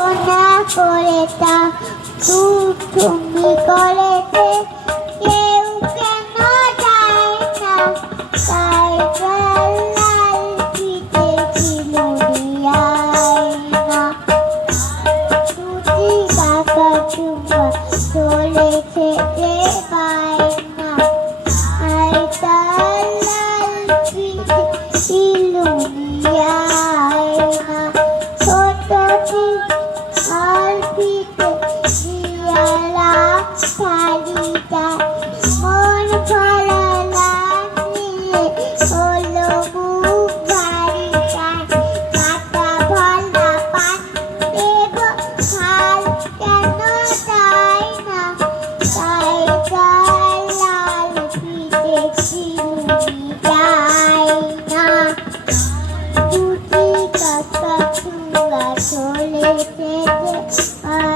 না করেতা তুমি করেতে কেউ কেন যায় না তাই লাল পিঠে ছিল না দুটি কাকা চুমা চলে খেতে পায় না আই তার লাল পিঠে ছিল না ছোট আর পিঠে দিয়ালা শাড়িটা মন ভরা নিয়ে হলো মুখ ভারিটা কাটা ভরা পান দেব খাল কেন তাই না তাই গায়ে লাল পিঠে চিনি যায় না দুটি কাকা চুলা চলে যেতে